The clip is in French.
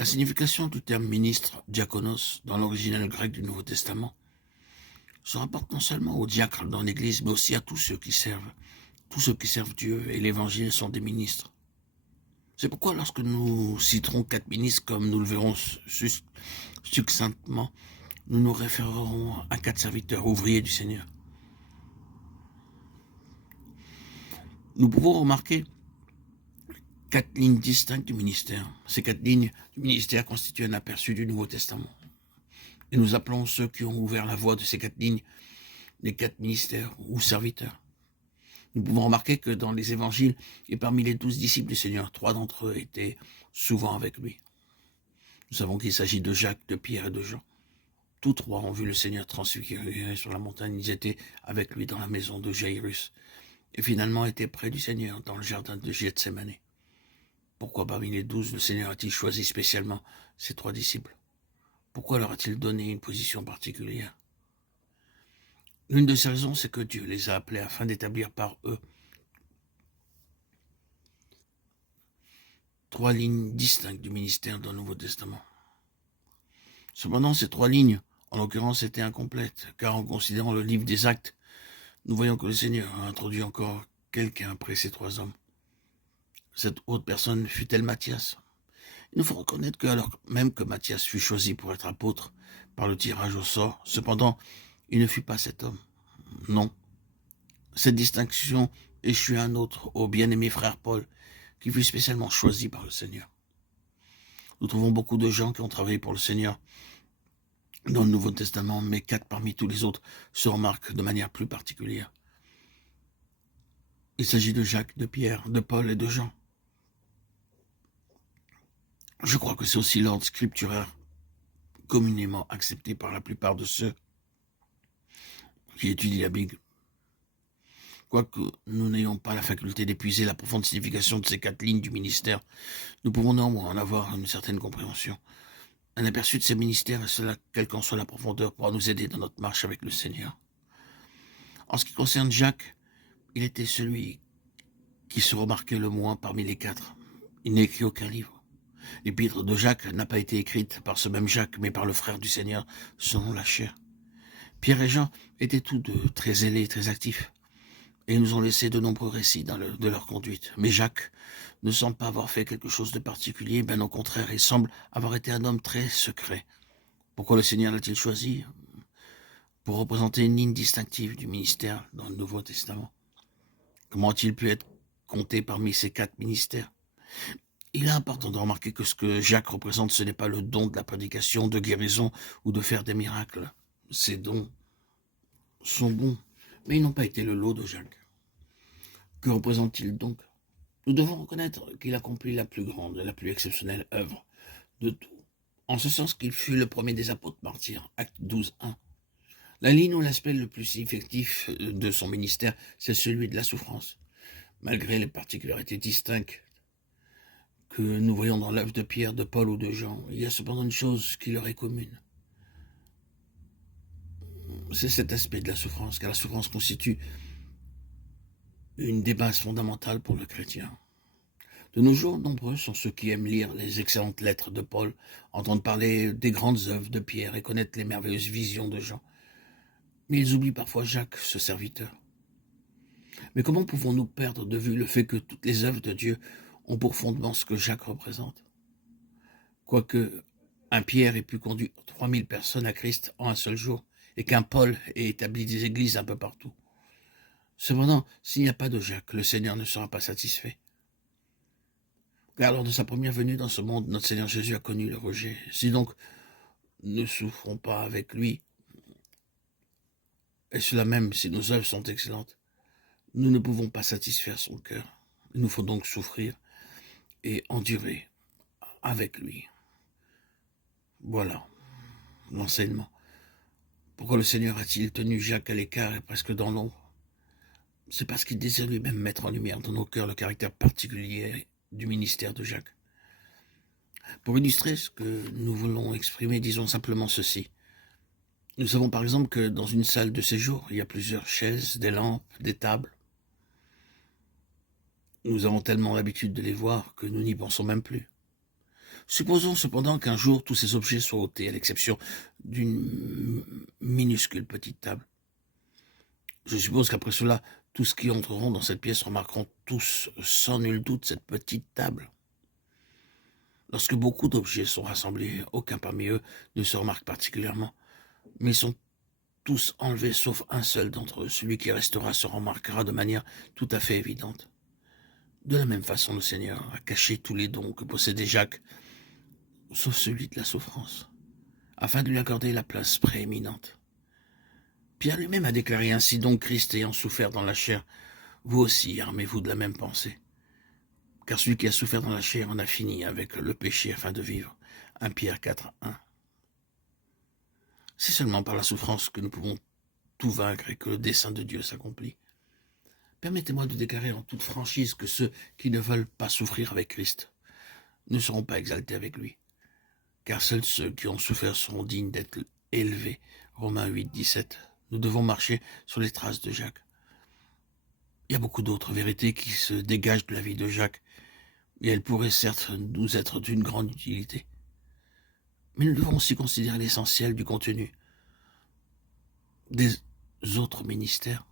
La signification du terme ministre, diakonos, dans l'original grec du Nouveau Testament, se rapporte non seulement aux diacres dans l'Église, mais aussi à tous ceux qui servent. Tous ceux qui servent Dieu et l'Évangile sont des ministres. C'est pourquoi lorsque nous citerons 4 ministres, comme nous le verrons succinctement, nous nous référerons à 4 serviteurs ouvriers du Seigneur. Nous pouvons remarquer 4 lignes distinctes du ministère. Ces 4 lignes du ministère constituent un aperçu du Nouveau Testament. Et nous appelons ceux qui ont ouvert la voie de ces 4 lignes les 4 ministères ou serviteurs. Nous pouvons remarquer que dans les évangiles et parmi les 12 disciples du Seigneur, 3 d'entre eux étaient souvent avec lui. Nous savons qu'il s'agit de Jacques, de Pierre et de Jean. Tous 3 ont vu le Seigneur transfiguré sur la montagne. Ils étaient avec lui dans la maison de Jairus et finalement étaient près du Seigneur dans le jardin de Gethsémani. Pourquoi parmi les 12 le Seigneur a-t-il choisi spécialement ces 3 disciples? Pourquoi leur a-t-il donné une position particulière? L'une de ces raisons, c'est que Dieu les a appelés afin d'établir par eux 3 lignes distinctes du ministère dans le Nouveau Testament. Cependant, ces 3 lignes, en l'occurrence, étaient incomplètes, car en considérant le livre des Actes, nous voyons que le Seigneur a introduit encore quelqu'un après ces 3 hommes. Cette autre personne fut-elle Matthias? Il nous faut reconnaître que, alors même que Matthias fut choisi pour être apôtre par le tirage au sort, cependant, il ne fut pas cet homme. Non. Cette distinction échut à un autre, au bien-aimé frère Paul, qui fut spécialement choisi par le Seigneur. Nous trouvons beaucoup de gens qui ont travaillé pour le Seigneur dans le Nouveau Testament, mais 4 parmi tous les autres se remarquent de manière plus particulière. Il s'agit de Jacques, de Pierre, de Paul et de Jean. Je crois que c'est aussi l'ordre scripturaire communément accepté par la plupart de ceux qui étudient la Bible. Quoique nous n'ayons pas la faculté d'épuiser la profonde signification de ces 4 lignes du ministère, nous pouvons néanmoins en avoir une certaine compréhension. Un aperçu de ces ministères, et cela, quelle qu'en soit la profondeur, pourra nous aider dans notre marche avec le Seigneur. En ce qui concerne Jacques, il était celui qui se remarquait le moins parmi les 4. Il n'a écrit aucun livre. L'épître de Jacques n'a pas été écrite par ce même Jacques, mais par le frère du Seigneur, selon la chair. Pierre et Jean étaient tous deux très zélés, très actifs, et ils nous ont laissé de nombreux récits de leur conduite. Mais Jacques ne semble pas avoir fait quelque chose de particulier, bien au contraire, il semble avoir été un homme très secret. Pourquoi le Seigneur l'a-t-il choisi? Pour représenter une ligne distinctive du ministère dans le Nouveau Testament. Comment a-t-il pu être compté parmi ces 4 ministères? Il est important de remarquer que ce que Jacques représente, ce n'est pas le don de la prédication, de guérison ou de faire des miracles. Ces dons sont bons, mais ils n'ont pas été le lot de Jacques. Que représente-t-il donc? Nous devons reconnaître qu'il accomplit la plus grande et la plus exceptionnelle œuvre de tout, en ce sens qu'il fut le premier des apôtres martyrs, Acte 12, 1. La ligne ou l'aspect le plus significatif de son ministère, c'est celui de la souffrance. Malgré les particularités distinctes que nous voyons dans l'œuvre de Pierre, de Paul ou de Jean, il y a cependant une chose qui leur est commune. C'est cet aspect de la souffrance, car la souffrance constitue une des bases fondamentales pour le chrétien. De nos jours, nombreux sont ceux qui aiment lire les excellentes lettres de Paul, entendre parler des grandes œuvres de Pierre et connaître les merveilleuses visions de Jean. Mais ils oublient parfois Jacques, ce serviteur. Mais comment pouvons-nous perdre de vue le fait que toutes les œuvres de Dieu ont pour fondement ce que Jacques représente? Quoique un Pierre ait pu conduire 3000 personnes à Christ en un seul jour, et qu'un Paul ait établi des églises un peu partout. Cependant, s'il n'y a pas de Jacques, le Seigneur ne sera pas satisfait. Car lors de sa première venue dans ce monde, notre Seigneur Jésus a connu le rejet. Si donc ne souffrons pas avec lui, et cela même si nos œuvres sont excellentes, nous ne pouvons pas satisfaire son cœur. Il nous faut donc souffrir et endurer avec lui. Voilà l'enseignement. Pourquoi le Seigneur a-t-il tenu Jacques à l'écart et presque dans l'ombre? C'est parce qu'il désire lui-même mettre en lumière dans nos cœurs le caractère particulier du ministère de Jacques. Pour illustrer ce que nous voulons exprimer, disons simplement ceci. Nous savons par exemple que dans une salle de séjour, il y a plusieurs chaises, des lampes, des tables. Nous avons tellement l'habitude de les voir que nous n'y pensons même plus. Supposons cependant qu'un jour tous ces objets soient ôtés, à l'exception d'une minuscule petite table. Je suppose qu'après cela, tous ceux qui entreront dans cette pièce remarqueront tous, sans nul doute, cette petite table. Lorsque beaucoup d'objets sont rassemblés, aucun parmi eux ne se remarque particulièrement, mais ils sont tous enlevés sauf un seul d'entre eux. Celui qui restera se remarquera de manière tout à fait évidente. De la même façon, le Seigneur a caché tous les dons que possédait Jacques, sauf celui de la souffrance, afin de lui accorder la place prééminente. Pierre lui-même a déclaré ainsi: donc Christ ayant souffert dans la chair, vous aussi armez-vous de la même pensée. Car celui qui a souffert dans la chair en a fini avec le péché afin de vivre. 1 Pierre 4, 1. C'est seulement par la souffrance que nous pouvons tout vaincre et que le dessein de Dieu s'accomplit. Permettez-moi de déclarer en toute franchise que ceux qui ne veulent pas souffrir avec Christ ne seront pas exaltés avec lui, car seuls ceux qui ont souffert seront dignes d'être élevés. Romains 8, 17. Nous devons marcher sur les traces de Jacques. Il y a beaucoup d'autres vérités qui se dégagent de la vie de Jacques, et elles pourraient certes nous être d'une grande utilité. Mais nous devons aussi considérer l'essentiel du contenu des autres ministères.